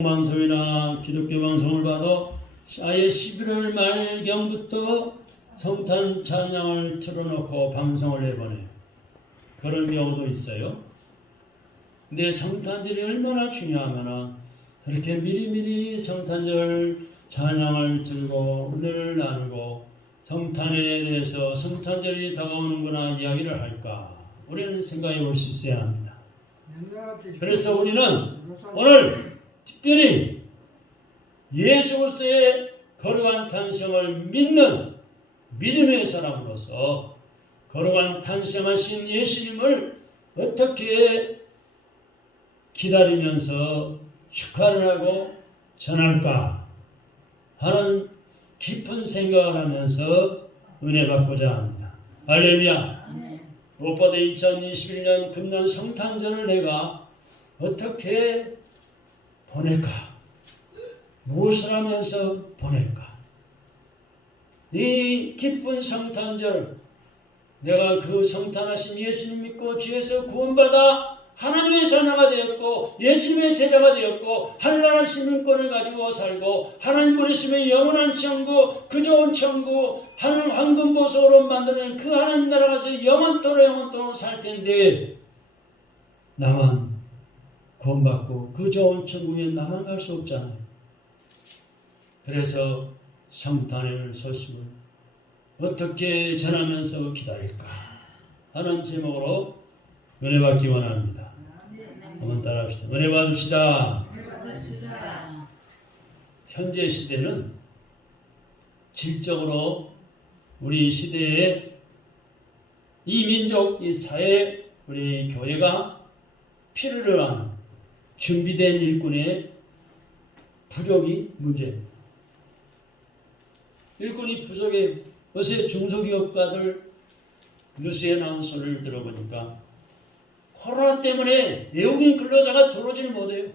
방송이나 기독교 방송을 봐도 아예 11월 말경부터 성탄 찬양을 틀어놓고 방송을 해보내요. 그런 경우도 있어요. 근데 성탄절이 얼마나 중요하면 그렇게 미리미리 성탄절 찬양을 들고 은혜를 나누고 성탄에 대해서 성탄절이 다가오는구나 이야기를 할까 우리는 생각해 볼 수 있어야 합니다. 그래서 우리는 오늘 특별히 예수 그리스도의 거룩한 탄생을 믿는 믿음의 사람으로서 거룩한 탄생하신 예수님을 어떻게 기다리면서 축하를 하고 전할까 하는 깊은 생각을 하면서 은혜 받고자 합니다. 할렐루야. 무엇보다 2021년 금년 성탄절을 내가 어떻게 보낼까? 무엇을 하면서 보낼까? 이 기쁜 성탄절, 내가 그 성탄하신 예수님 믿고 주에서 구원받아 하나님의 자녀가 되었고 예수님의 제자가 되었고 하늘나라 시민권을 가지고 살고 하나님 부르심의 영원한 천국, 그 좋은 천국, 하늘 황금보석으로 만드는 그 하나님 나라 가서 영원토록 살 텐데 나만 구원받고 그 좋은 천국에 나만 갈 수 없잖아요. 그래서 성탄의 소식을 어떻게 전하면서 기다릴까 하는 제목으로 은혜 받기 원합니다. 한번 따라합시다. 은혜 받읍시다. 현재 시대는 질적으로 우리 시대에 이 민족, 이 사회, 우리 교회가 필요로 하는 준비된 일꾼의 부족이 문제입니다. 일꾼이 부족해. 요새 중소기업가들 뉴스에 나온 소리를 들어보니까 코로나 때문에 외국인 근로자가 들어오질 못해요.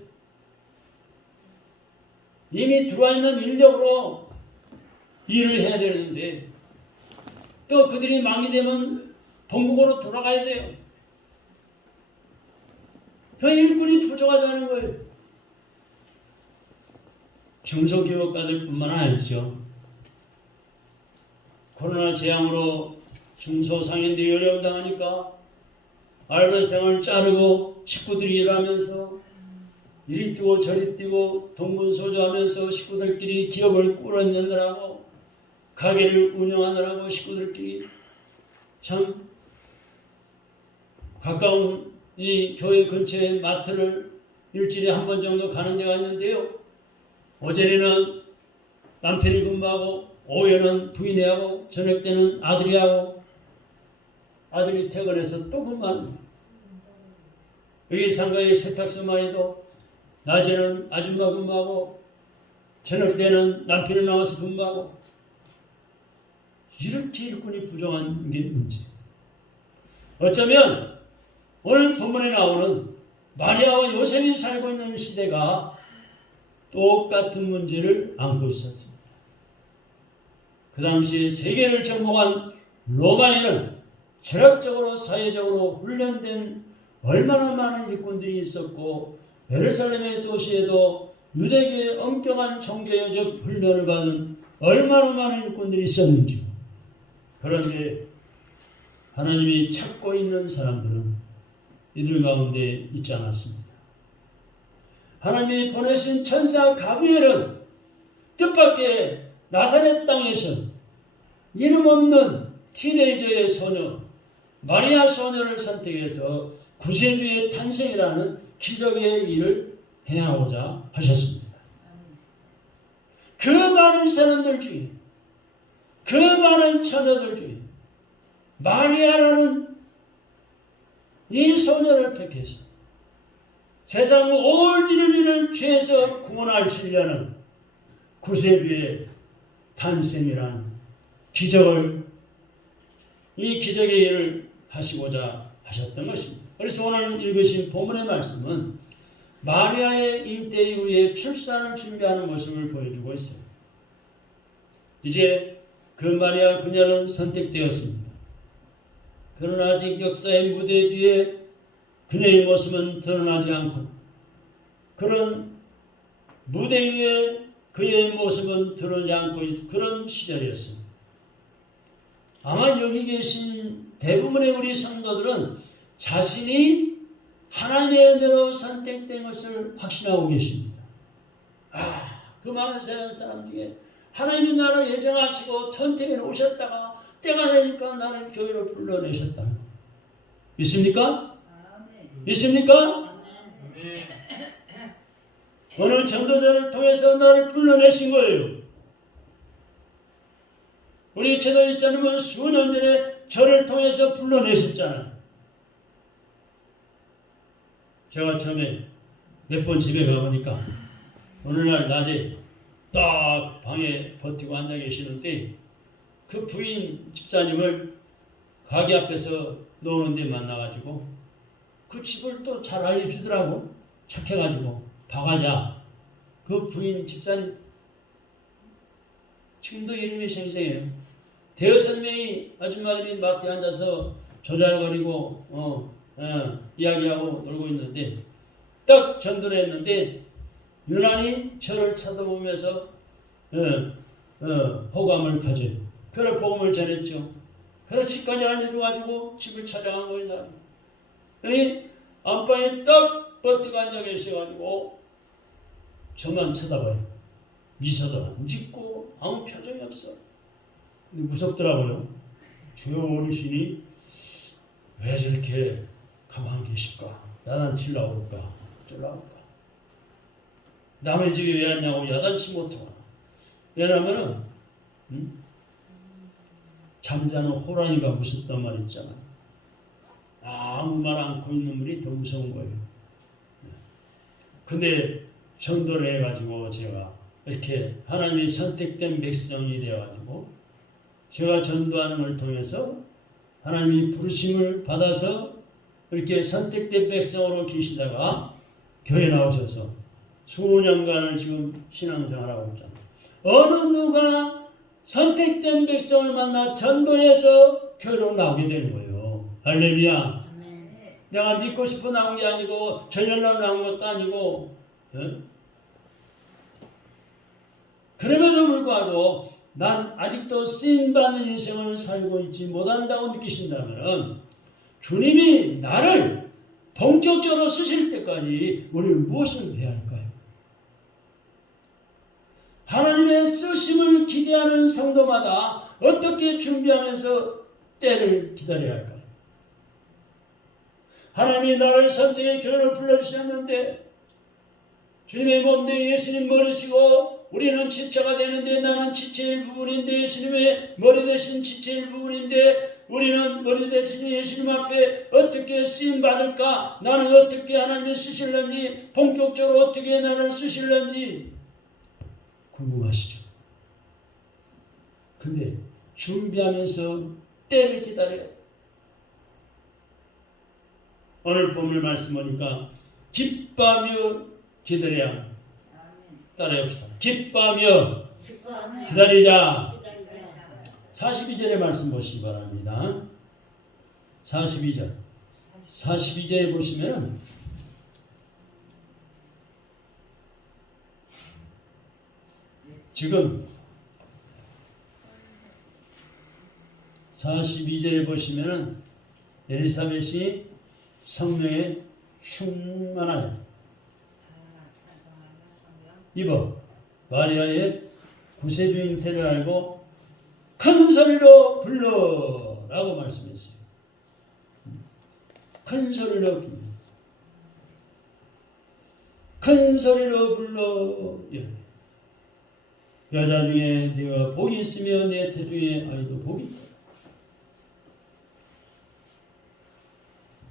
이미 들어와 있는 인력으로 일을 해야 되는데 또 그들이 망이되면 본국으로 돌아가야 돼요. 그 일꾼이 부족하다는 거예요. 중소기업가들 뿐만 아니죠. 코로나 재앙으로 중소상인들이 어려움 당하니까 알바생을 자르고 식구들이 일하면서 이리 뛰고 저리 뛰고 동분서주하면서 식구들끼리 기업을 꾸려내느라고 가게를 운영하느라고 식구들끼리 참 가까운 이 교회 근처에 마트를 일주일에 한 번 정도 가는 데가 있는데요. 오전에는 남편이 근무하고 오후에는 부인이 하고 저녁 때는 아들이 하고 아들이 퇴근해서 또 근무합니다. 여기 상가에 세탁소만 해도 낮에는 아줌마 근무하고 저녁 때는 남편이 나와서 근무하고 이렇게 일꾼이 부족한 게 문제. 어쩌면 오늘 본문에 나오는 마리아와 요셉이 살고 있는 시대가 똑같은 문제를 안고 있었습니다. 그 당시 세계를 정복한 로마에는 철학적으로 사회적으로 훈련된 얼마나 많은 일꾼들이 있었고 예루살렘의 도시에도 유대교의 엄격한 종교적 훈련을 받은 얼마나 많은 일꾼들이 있었는지. 그런데 하나님이 찾고 있는 사람들은 이들 가운데 있지 않았습니다. 하나님이 보내신 천사 가브리엘은 뜻밖의 나사렛 땅에서 이름 없는 티네이저의 소녀 마리아 소녀를 선택해서 구세주의 탄생이라는 기적의 일을 행하고자 하셨습니다. 그 많은 사람들 중에 그 많은 처녀들 중에 마리아라는 이 소녀를 택해서 세상 온 인류를 죄에서 구원하시려는 구세주의 탄생이라는 기적을 이 기적의 일을 하시고자 하셨던 것입니다. 그래서 오늘 읽으신 본문의 말씀은 마리아의 잉태 이후에 출산을 준비하는 모습을 보여주고 있어요. 이제 그 마리아 그녀는 선택되었습니다. 그러나 아직 역사의 무대 뒤에 그녀의 모습은 드러나지 않고 그런 무대 위에 그의 모습은 드러나지 않고 그런 시절이었습니다. 아마 여기 계신 대부분의 우리 성도들은 자신이 하나님의 은혜로 선택된 것을 확신하고 계십니다. 그 많은 세상 사람 중에 하나님이 나를 예정하시고 선택해 오셨다가 때가 되니까 나를 교회로 불러내셨다. 믿습니까? 믿습니까? 오늘 전도자를 통해서 나를 불러내신 거예요. 우리 최도일사님은 수년 전에 저를 통해서 불러내셨잖아요. 제가 처음에 몇 번 집에 가보니까 어느 날 낮에 딱 방에 버티고 앉아 계시는데 그 부인 집사님을 가게 앞에서 노는데 만나가지고 그 집을 또 잘 알려주더라고. 착해가지고 봐가자. 그 부인 집사님 지금도 이름이 생생해요. 대여섯 명의 아줌마들이 마트에 앉아서 조잘거리고 이야기하고 놀고 있는데 딱 전도를 했는데 유난히 저를 쳐다보면서 호감을 가져요. 그래 복음을 전했죠. 그래 집까지 알려줘가지고 집을 찾아간 거예요. 그러니 안방에 딱 버티고 앉아 계셔가지고 저만 쳐다봐요. 미소도 안 짓고 아무 표정이 없어. 근데 무섭더라고요. 주요 어르신이 왜 저렇게 가만히 계실까? 야단치려고 그럴까? 어쩌려고 그럴까? 남의 집에 왜 왔냐고 야단치 못하고. 왜냐면은 잠자는 호랑이가 무섭단 말 있잖아. 아무 말 않고 있는 분이 더 무서운 거예요. 근데 전도를 해가지고 제가 이렇게 하나님이 선택된 백성이 되어가지고 제가 전도하는 걸 통해서 하나님이 부르심을 받아서 이렇게 선택된 백성으로 계시다가 교회 나오셔서 수년간을 지금 신앙생활하고 있잖아요. 어느 누가 선택된 백성을 만나 전도해서 교회로 나오게 되는 거예요. 할렐루야. 내가 믿고 싶어 나온 게 아니고 전열로 나온 것도 아니고 그럼에도 불구하고 난 아직도 쓰임받는 인생을 살고 있지 못한다고 느끼신다면 주님이 나를 본격적으로 쓰실 때까지 우리는 무엇을 해야 할까요? 하나님의 쓰심을 기대하는 성도마다 어떻게 준비하면서 때를 기다려야 할까요? 하나님이 나를 선택해 교회로 불러주셨는데 주님의 몸 내 예수님 머리시고 우리는 지체가 되는데 나는 지체일 부분인데 예수님의 머리 대신 지체일 부분인데 우리는 머리 대신 예수님 앞에 어떻게 쓰임받을까? 나는 어떻게 하나님이 쓰실런지 본격적으로 어떻게 나를 쓰실런지 궁금하시죠? 근데 준비하면서 때를 기다려요. 오늘 본문 말씀 보니까 기뻐하며 기다려야 합니다. 따라해 봅시다. 기뻐하며 기다리자. 42절의 말씀 보시기 바랍니다. 42절. 42절에 보시면 지금 42절에 보시면 엘리사벳이 성령에 충만하여 입어 마리아의 구세주 잉태를 알고 큰 소리로 불러라고 말씀했어요. 큰 소리로 불러. 큰 소리로 불러. 여자 중에 네가 복이 있으며 내 태중에 아이도 복이 있다.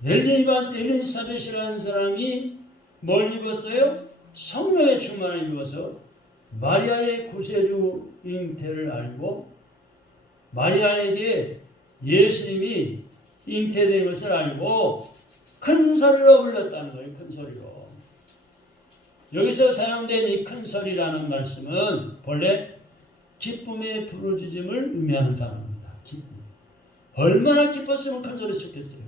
엘리사벳이라는 사람이 뭘 입었어요? 성령의 충만을 입어서 마리아의 구세주 잉태를 알고 마리아에게 예수님이 잉태된 것을 알고 큰 소리로 불렀다는 거예요. 큰 소리로. 여기서 사용된 이 큰 소리라는 말씀은 본래 기쁨의 부르짖음을 의미하는 단어입니다. 기쁨. 얼마나 기뻤으면 큰 소리 쳤겠어요.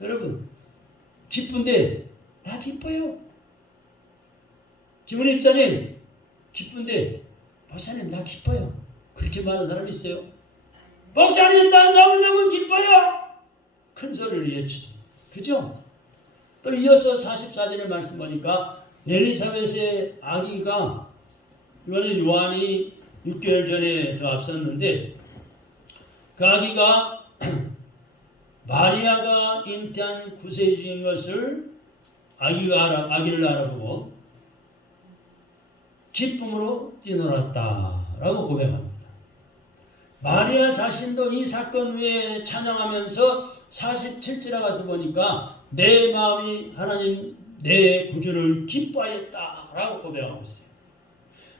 여러분 기쁜데 나 기뻐요. 김은희 집사님 기쁜데 목사님 나 기뻐요. 그렇게 말하는 사람이 있어요. 목사님 난 너무너무 기뻐요. 큰 소리를 외치죠. 그죠? 또 이어서 44절의 말씀 보니까 엘리사벳의 아기가, 이거는 요한이 6개월 전에 더 앞섰는데, 그 아기가 마리아가 잉태한 구세주인 것을 아기를 알아보고 기쁨으로 뛰놀았다라고 고백합니다. 마리아 자신도 이 사건 후에 찬양하면서 47절에 가서 보니까 내 마음이 하나님 내 구주를 기뻐하였다라고 고백하고 있어요.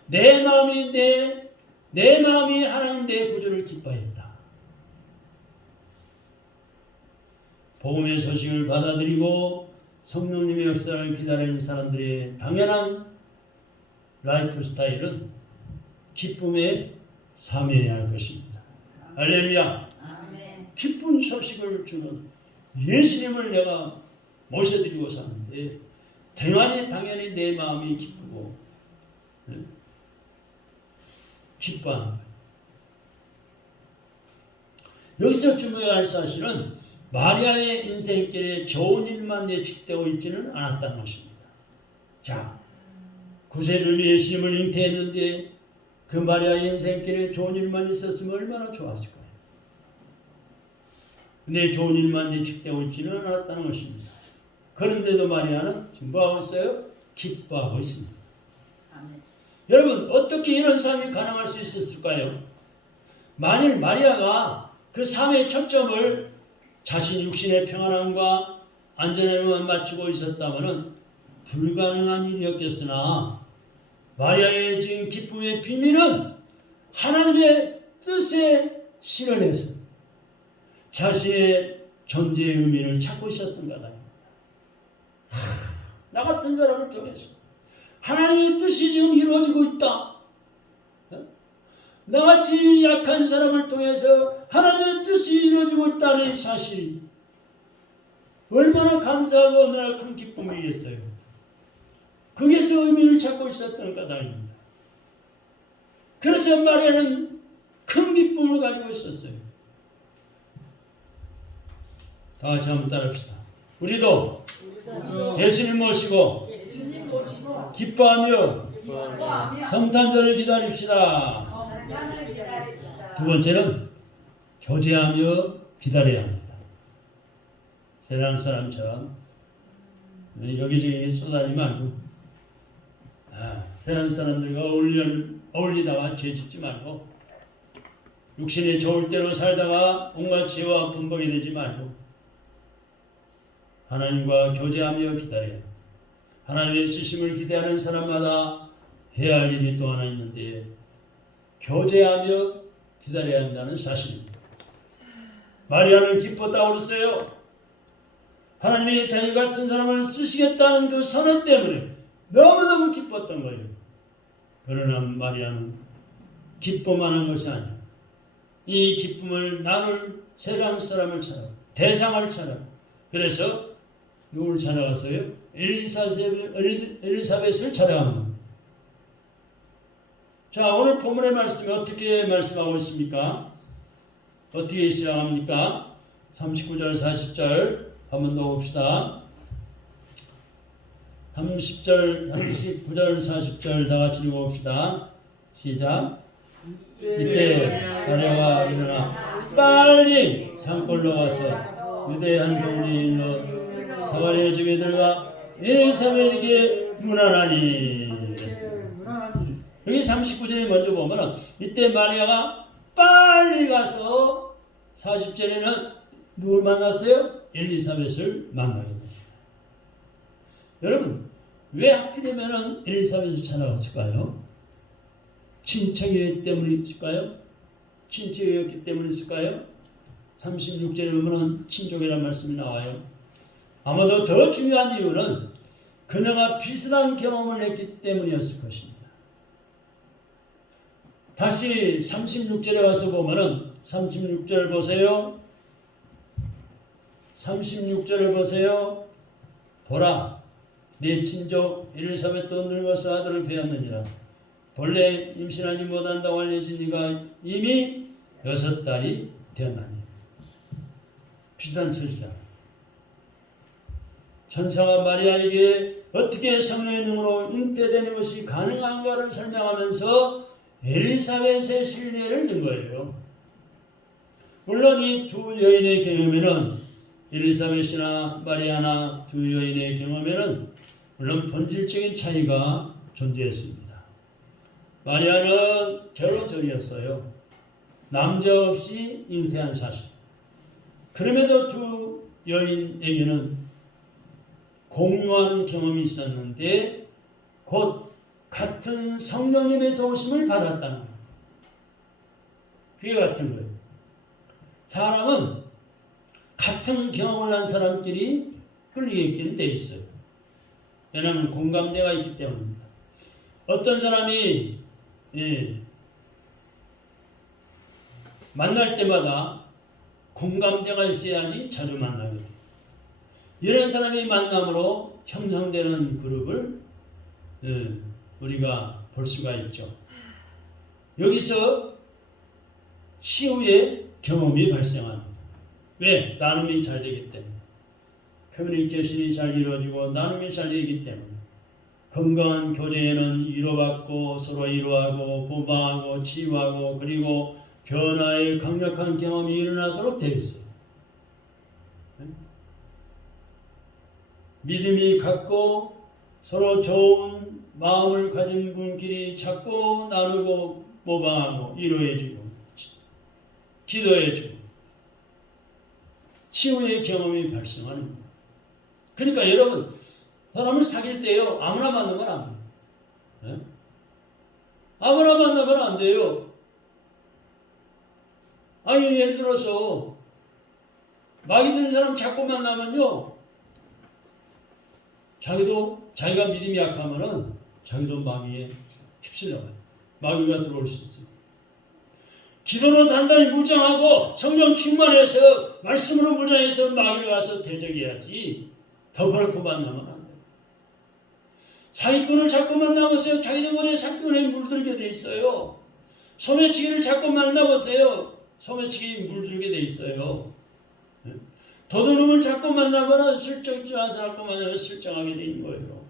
내 마음이 하나님 내 구주를 기뻐했다. 복음의 소식을 받아들이고 성령님의 역사를 기다리는 사람들의 당연한 라이프 스타일은 기쁨의 삶이어야 할 것입니다. 할렐루야. 기쁜 소식을 주는 예수님을 내가 모셔드리고 사는데 당연히 내 마음이 기쁘고 기뻐하는 거예요. 여기서 주목해야 할 사실은 마리아의 인생길에 좋은 일만 예측되고 있지는 않았다는 것입니다. 자, 구세주는 예수님을 잉태했는데 그 마리아의 인생길에 좋은 일만 있었으면 얼마나 좋았을 거예요. 근데 좋은 일만 예측되고 있지는 않았다는 것입니다. 그런데도 마리아는 지금 뭐하고 있어요? 기뻐하고 있습니다. 아멘. 여러분 어떻게 이런 삶이 가능할 수 있었을까요? 만일 마리아가 그 삶의 초점을 자신 육신의 평안함과 안전에만 맞추고 있었다면 불가능한 일이었겠으나 마리아의 지금 기쁨의 비밀은 하나님의 뜻에 실현해서 자신의 존재의 의미를 찾고 있었던 거다. 나 같은 사람을 통해서 하나님의 뜻이 지금 이루어지고 있다. 나같이 약한 사람을 통해서 하나님의 뜻이 이루어지고 있다는 사실이 얼마나 감사하고 얼마나 큰 기쁨이겠어요. 거기에서 의미를 찾고 있었던 까닭입니다. 그래서 마리아는 큰 기쁨을 가지고 있었어요. 다 같이 한번 따라합시다. 우리도 예수님 모시고 기뻐하며 성탄절을 기다립시다. 두 번째는 교제하며 기다려야 합니다. 세상 사람처럼 여기저기 쏘다니지 말고 세상 사람들과 어울리다가 죄짓지 말고 육신이 좋을 대로 살다가 온갖 죄와 분복이 되지 말고 하나님과 교제하며 기다려야 합니다. 하나님의 쓰심을 기대하는 사람마다 해야 할 일이 또 하나 있는데 교제하며 기다려야 한다는 사실입니다. 마리아는 기뻤다고 그랬어요. 하나님이 자기 같은 사람을 쓰시겠다는 그 선언 때문에 너무너무 기뻤던 거예요. 그러나 마리아는 기뻐만 한 것이 아니에요. 이 기쁨을 나눌 세상 사람을 찾아 대상을 찾아 그래서 누구를 찾아갔어요? 엘리사벳을 찾아간 겁니다. 자, 오늘 본문의 말씀이 어떻게 말씀하고 있습니까? 어떻게 시작합니까? 39절 40절 한번 더 봅시다. 30절 39절 40절 다 같이 읽어봅시다. 시작. 이때 마리아가 일어나 빨리 산골로 가서 유대 한 동네에 일러 사마리아 집에 들어가 엘리사벳에게 문안하니. 여기 39절에 먼저 보면 이때 마리아가 빨리 가서 40절에는 누굴 만났어요? 엘리사벳을 만나게 됩니다. 여러분 왜 하필이면 엘리사벳을 찾아갔을까요? 친척이었기 때문일까요? 친척이었기 때문일까요? 36절에 보면 친족이라는 말씀이 나와요. 아마도 더 중요한 이유는 그녀가 비슷한 경험을 했기 때문이었을 것입니다. 다시 36절에 와서 보면은 36절 보세요. 36절을 보세요. 보라, 내 친족 엘리사벳도 늙어서 아들을 배웠느니라. 본래 임신하지 못한다고 알려진 네가 이미 6달이 되었나니. 비슷한 처지잖아. 천사가 마리아에게 어떻게 성령의 능으로 잉태되는 것이 가능한가를 설명하면서 엘리사벳의 신뢰를 든 거예요. 물론 이 두 여인의 경험에는, 엘리사벳이나 마리아나 두 여인의 경험에는 물론 본질적인 차이가 존재했습니다. 마리아는 결혼적이었어요. 남자 없이 잉태한 사실. 그럼에도 두 여인에게는 공유하는 경험이 있었는데 곧 같은 성령님의 도우심을 받았다는 거예요. 그게 같은 거예요. 사람은 같은 경험을 한 사람끼리 끌리게끔 돼 있어요. 왜냐하면 공감대가 있기 때문입니다. 어떤 사람이 만날 때마다 공감대가 있어야지 자주 만나게 돼요. 이런 사람이 만남으로 형성되는 그룹을 우리가 볼 수가 있죠. 여기서 시후의 경험이 발생합니다. 왜? 나눔이 잘 되기 때문에. 커뮤니케이션이 잘 이루어지고 나눔이 잘 되기 때문에. 건강한 교제에는 위로받고 서로 위로하고 보방하고 치유하고 그리고 변화의 강력한 경험이 일어나도록 되어 있어요. 믿음이 갖고 서로 좋은 마음을 가진 분끼리 찾고 나누고 모방하고 위로해주고 기도해주고 치유의 경험이 발생하는 거예요. 그러니까 여러분 사람을 사귈 때요 아무나 만나면 안 돼요. 네? 아무나 만나면 안 돼요. 아니 예를 들어서 마귀 드는 사람 자꾸 만나면요 자기가 믿음이 약하면은 자기도 마귀에 휩쓸려가요. 마귀가 들어올 수 있어요. 기도로 단단히 무장하고 성령 충만해서 말씀으로 무장해서 마귀를 가서 대적해야지 더 그렇고 만나면 안 돼요. 사기꾼을 자꾸 만나보세요. 자기도 모르게 사기꾼에 물들게 돼 있어요. 소매치기를 자꾸 만나보세요. 소매치기 물들게 돼 있어요. 도둑놈을 자꾸 만나면 슬쩍 자꾸 만나면 실정하게 되는 거예요.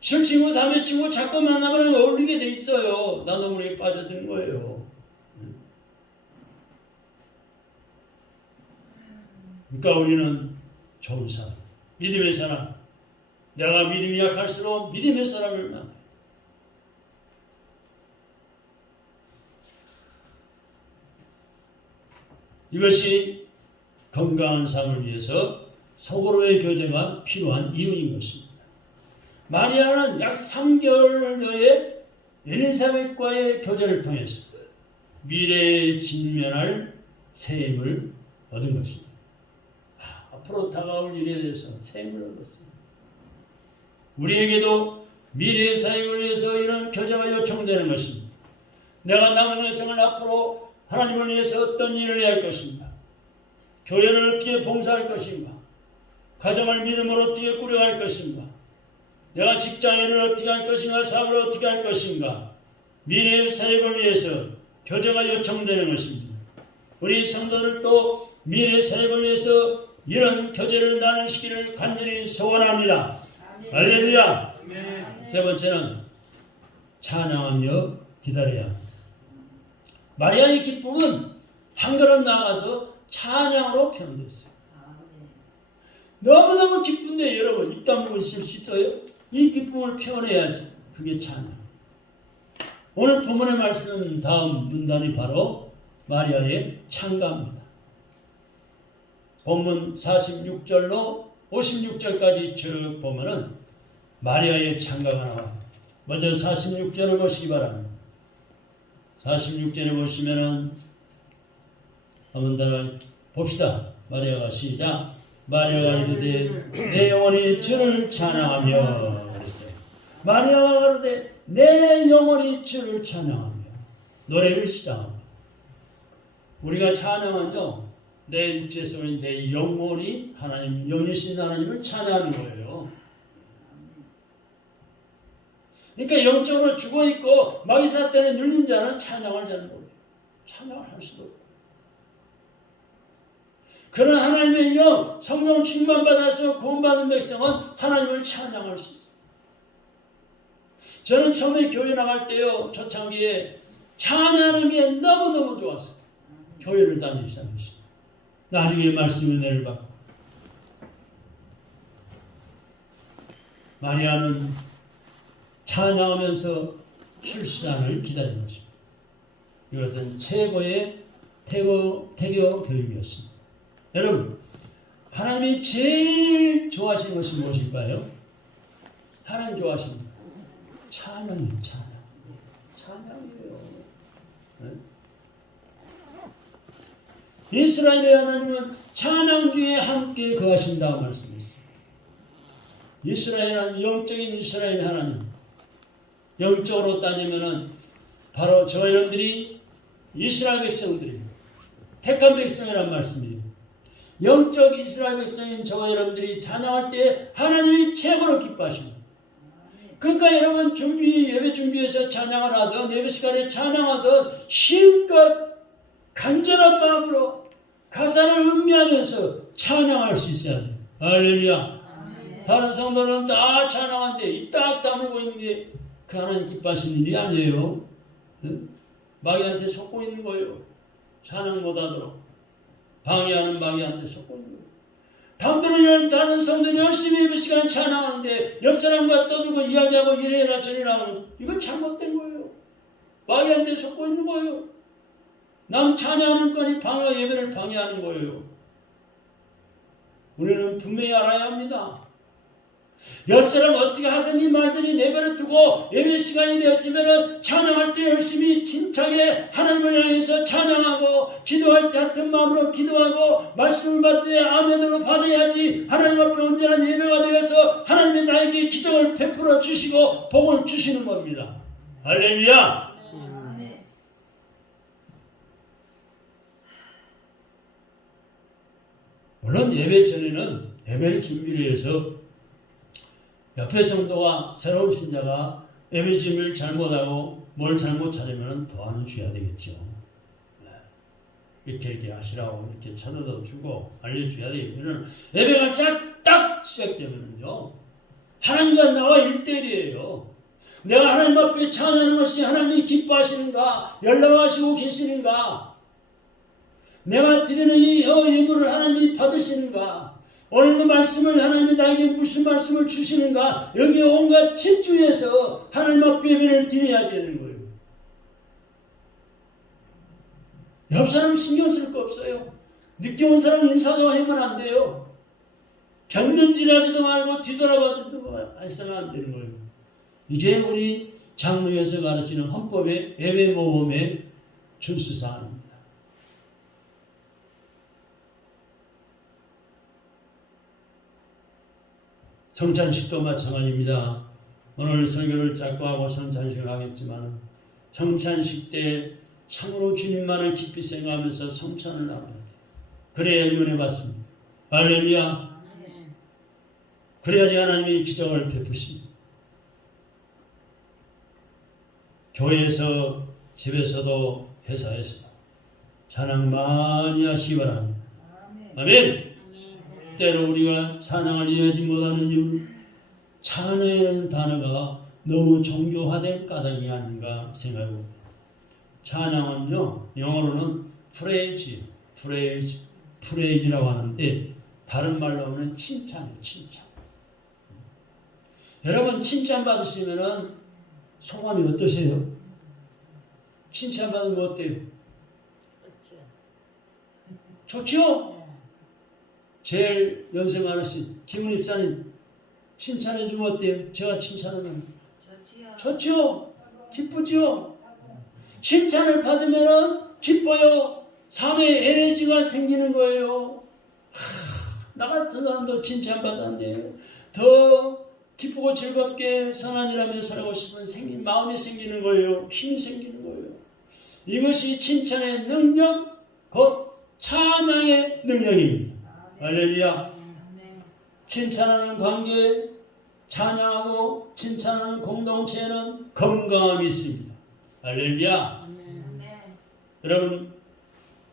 술 친구, 담배 친구 자꾸 만나면 어울리게 돼 있어요. 나도 모르게 빠져드는 거예요. 그러니까 우리는 좋은 사람, 믿음의 사람, 내가 믿음이 약할수록 믿음의 사람을 만나요. 이것이 건강한 삶을 위해서 서로의 교제가 필요한 이유인 것입니다. 마리아는 약 3개월여의 엘리사벳과의 교제를 통해서 미래에 직면할 새 힘을 얻은 것입니다. 앞으로 다가올 일에 대해서 새 힘을 얻었습니다. 우리에게도 미래의 사역을 위해서 이런 교제가 요청되는 것입니다. 내가 남은 여생을 앞으로 하나님을 위해서 어떤 일을 해야 할 것인가? 교회를 어떻게 봉사할 것인가? 가정을 믿음으로 어떻게 꾸려갈 것인가? 내가 직장인을 어떻게 할 것인가? 사업을 어떻게 할 것인가? 미래의 사역을 위해서 교제가 요청되는 것입니다. 우리 성도들도 미래의 사역을 위해서 이런 교제를 나누시기를 간절히 소원합니다. 할렐루야. 세 번째는 찬양하며 기다려야 합니다. 마리아의 기쁨은 한 걸음 나아가서 찬양으로 표현됐어요. 너무너무 기쁜데 여러분 입 다물고 있을 수 있어요? 이 기쁨을 표현해야지. 그게 찬양. 오늘 본문의 말씀 다음 문단이 바로 마리아의 찬가입니다. 본문 46절로 56절까지 쭉 보면은 마리아의 찬가가 나와요. 먼저 46절을 보시기 바랍니다. 46절에 보시면은 한번 더 봅시다. 마리아가 시작. 마리아가 이르되 내 영혼이 주를 찬양하며 그랬어요. 마리아가 그러되 내 영혼이 주를 찬양하며 노래를 시작합니다. 우리가 찬양은요 내 육체에서 내 영혼이 하나님 영이신 하나님을 찬양하는 거예요. 그러니까 영적으로 죽어있고 마귀 사탄에 눌린 자는 찬양을 잘 못해요. 찬양을 할 수도 없고. 그런 하나님의 영, 성령 충만받아서 구원받은 백성은 하나님을 찬양할 수 있어요. 저는 처음에 교회 나갈 때요, 초창기에 찬양하는 게 너무너무 좋았어요. 교회를 다니기 시작했어요. 나중에 말씀을 내려받고. 마리아는 찬양하면서 출산을 기다린 것입니다. 이것은 최고의 태교 교육이었습니다. 여러분, 하나님이 제일 좋아하시는 것이 무엇일까요? 하나님 좋아하시는 것. 찬양이에요. 찬양이에요. 네? 이스라엘의 하나님은 찬양 중에 함께 거하신다고 말씀했어요. 이스라엘은 영적인 이스라엘 하나님. 영적으로 따지면은 바로 저 여러분들이 이스라엘 백성들이 택한 백성이란 말씀이에요. 영적 이스라엘 백성인 저와 여러분들이 찬양할 때 하나님이 최고로 기뻐하십니다. 그러니까 여러분 예배 준비해서 찬양을 하든 예배 시간에 찬양하든 힘껏 간절한 마음으로 가사를 음미하면서 찬양할 수 있어야 돼요. 할렐루야. 다른 성도는 다 찬양하는데 입 딱 다물고 있는 게 그 하나님 기뻐하시는 일이 아니에요. 마귀한테 속고 있는 거예요. 찬양 못하도록 방해하는 마귀한테 속고 있는 거예요. 밤도는 다른 성도는 열심히 예배 시간 찬양하는데 옆 사람과 떠들고 이야기하고 이래라 저래라 하면 이건 잘못된 거예요. 마귀한테 속고 있는 거예요. 남 찬양하는 거니 예배를 방해하는 거예요. 우리는 분명히 알아야 합니다. 옆 사람 어떻게 하든지 말든지 내버려 두고 예배 시간이 되었으면 찬양할 때 열심히 힘차게 하나님을 향해서 찬양하고 기도할 때 같은 마음으로 기도하고 말씀을 받을 때 아멘으로 받아야지 하나님 앞에 온전한 예배가 되어서 하나님이 나에게 기적을 베풀어 주시고 복을 주시는 겁니다. 할렐루야. 물론 예배 전에는 예배를 준비를 해서 옆에 성도와 새로운 신자가 예배 준비를 잘못하고 뭘 잘못 차리면 도와는 줘야 되겠죠. 이렇게 하시라고 이렇게 찾아다 주고 알려줘야 되겠죠. 예배가 딱 시작되면요. 하나님과 나와 1대1이에요. 내가 하나님 앞에 찬양하는 것이 하나님이 기뻐하시는가 연락하시고 계시는가 내가 드리는 이 예물을 하나님이 받으시는가 오늘 그 말씀을 하나님이 나에게 무슨 말씀을 주시는가 여기에 온갖 집중해서 하나님 앞에 예배를 드려야 되는 거예요. 옆 사람 신경 쓸 거 없어요. 늦게 온 사람 인사도 하면 안 돼요. 곁눈질하지도 말고 뒤돌아봐도 해서는 안 되는 거예요. 이게 우리 장로에서 가르치는 헌법의 예배 모범의 준수사항입니다. 성찬식도 마찬가지입니다. 오늘 설교를 짧고 하고 성찬식을 하겠지만 성찬식 때 참으로 주님만을 깊이 생각하면서 성찬을 나눠야 돼요. 그래야 은혜 받습니다. 할렐루야. 그래야지 하나님이 기적을 베푸십니다. 교회에서 집에서도 회사에서도 찬양 많이 하시기 바랍니다. 아멘. 때로 우리가 찬양을 이해하지 못하는 이유는 찬양이라는 단어가 너무 종교화된 까닭이 아닌가 생각합니다. 찬양은요 영어로는 프레이즈라고 하는데 다른 말로 하면 칭찬이에요. 칭찬. 여러분 칭찬 받으시면은 소감이 어떠세요? 칭찬 받는 거 어때요? 좋죠? 제일 연세 많으신 김은 입사님 칭찬해 주면 어때요? 제가 칭찬하면 좋죠? 기쁘죠? 칭찬을 받으면 기뻐요. 삶의 에너지가 생기는 거예요. 나 같은 사람도 칭찬받았는데 더 기쁘고 즐겁게 선한 일하며 살아가고 싶은 마음이 생기는 거예요. 힘이 생기는 거예요. 이것이 칭찬의 능력, 곧 찬양의 능력입니다. 할렐루야. 칭찬하는 관계, 찬양하고 칭찬하는 공동체에는 건강함이 있습니다. 할렐루야. 여러분,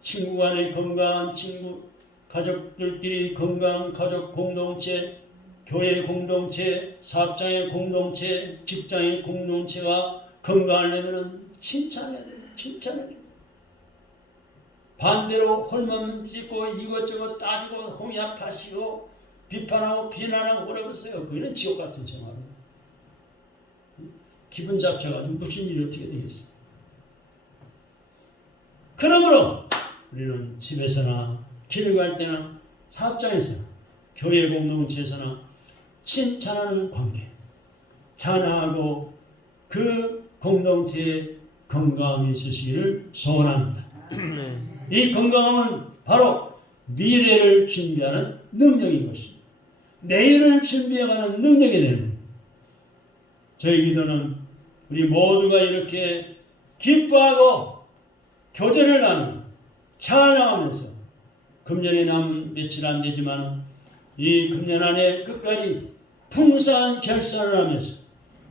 친구 간의 건강한 친구, 가족들끼리 건강한 가족 공동체, 교회 공동체, 사업장의 공동체, 직장의 공동체가 건강하려면 칭찬해야 돼요. 칭찬해야 돼요. 반대로 홀만 짓고 이것저것 따지고 홍합하시고 비판하고 비난하고 그러겠어요. 그거는 지옥 같은 생활이에요. 기분 잡혀가지고 무슨 일이 어떻게 되겠어요. 그러므로 우리는 집에서나 길을 갈 때나 사업장에서나 교회 공동체에서나 칭찬하는 관계, 찬양하고 그 공동체에 건강함이 있으시기를 소원합니다. 이 건강함은 바로 미래를 준비하는 능력인 것입니다. 내일을 준비해가는 능력이 되는 겁니다. 저희 기도는 우리 모두가 이렇게 기뻐하고 교제를 나누고 찬양하면서 금년에 남은 며칠 안 되지만 이 금년 안에 끝까지 풍성한 결산을 하면서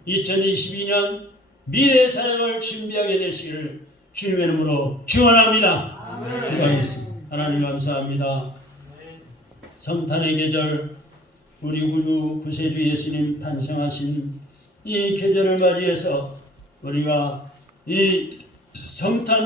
2022년 미래 사역을 준비하게 되시기를 주님의 이름으로 축원합니다. 기도하겠습니다. 하나님 감사합니다. 성탄의 계절, 우리 구주 구세주 예수님 탄생하신 이 계절을 맞이해서 우리가 이 성탄